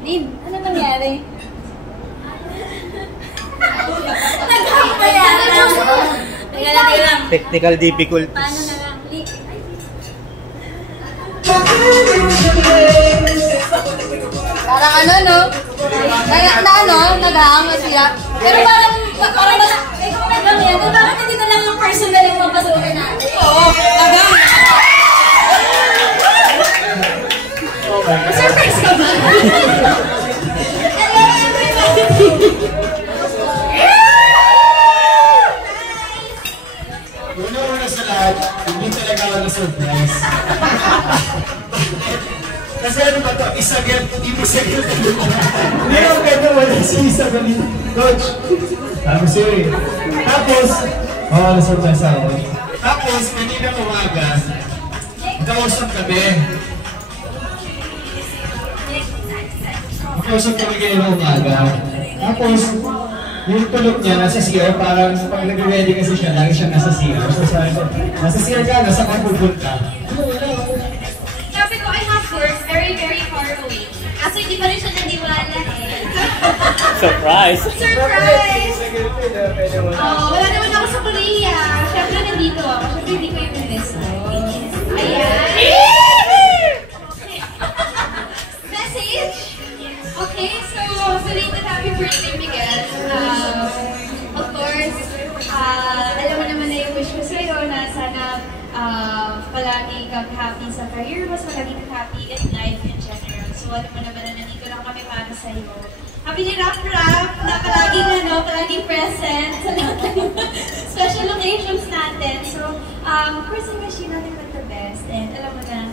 Lin, ano nangyari? Technical difficulties. Paano na lang? Parang ano, no? Nag-ahang na sila. Pero parang mas... May comment lang yan. Bakit hindi na lang yung personal yung mapasukin natin? Oo, nag-ahang. Surprise ka ba? Hello, everybody! Una sa lahat, hindi talaga ako na-surprise. Kasi ano ba ito? Isagad, hindi mo sagad. Hindi ako ganda wala si Isagad. Coach, tapos yun. Tapos, na-surprise ako. Tapos, kanina umaga, nakausap kami. Nakausap kami kanina umaga. Tapos, yung tulog niya, nasa CR, parang pag nag-ready kasi siya, lagi siya nasa CR. So sabi ko, nasa CR ka, nasa ka pupunta. Sabi ko, I have work very, very far away. Kaso hindi pa rin siya naniwala eh. Surprise! Surprise! Wala naman ako sa Korea. Siyempre nandito ako. Siyempre hindi ko yung miss mo. Ayan! Message? Okay, so belated happy birthday, Miguel. Of course, alam mo naman na yung wish ko sa'yo na sana palagi kang happy sa career mo, palagi kang happy in life in general. So alam mo naman na nandito lang kami para sa'yo. Happy ni Rap na palaging present sa lahat ng special occasions natin. So, of course, I wish you nothing but the best. And alam mo na,